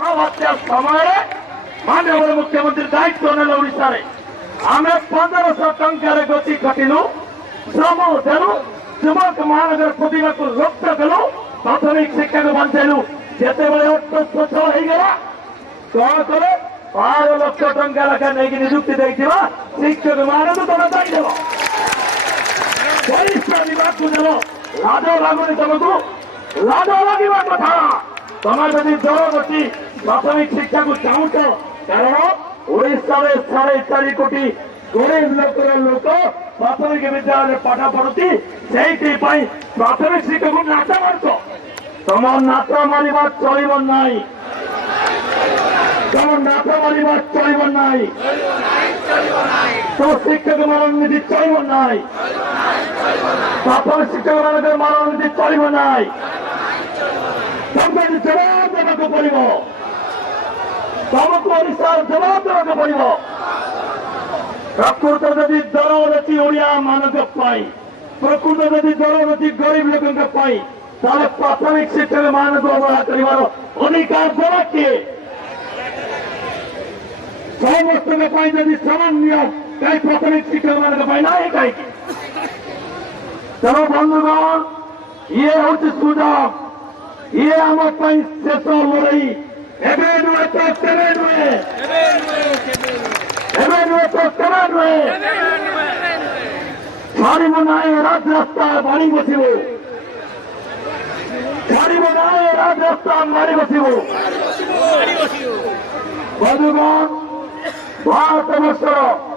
समय माननीय मुख्यमंत्री दायित्व ने ओडिशा आम 1500 टंकार गति खटिलु श्रम देलु युवक महानगर प्रतिभा को लक्ष कलु प्राथमिक शिक्षा को बंचेलु जिते स्वच्छ होगा कौन करे 12 लाख टंका लेखा नहीं निजुक्ति देथिबा शिक्षक मान तुम दायी वरिष्ठ विभाग को देव लाज लगुनि तुमको लाज लगे कथा तुम जदि जबरदस्ती प्राथमिक शिक्षा को चाहूच कारण ओडिशा 4.5 कोटी गरीब लोक प्राथमिक विद्यालय पाठ पढ़ुती से प्राथमिक शिक्षा को नाच मार्च तुम नाच मारिबा चलिब नाई तुम नाच मारिबा चलिब नाई तो शिक्षक मान नीति चलिब नाई प्राथमिक शिक्षक मान मान नीति चलिब नाई तुमको जवाब देवाक पड़ो तुमको ओडिशार जवाब देवाक पड़ो प्रकृत जदि दरदी ओडिया मानक प्रकृत जदि दरदी गरीब लोक प्राथमिक शिक्षक मानक अवहेला कर अधिकार देवा किए समस्त जदि समान नियम कहीं प्राथमिक शिक्षक मानक ना कहीं तेणु बंधुगण ये हूँ सुझाव ये आम शेष लड़ाई एवं नुहे तो केवे नुहे एवं नुहे तो केवे नुहे छाड़ब ना राजरास्ता मारी बसब छाड़ब ना राजरास्ता मारी बसब बंधुगण भारत वर्षर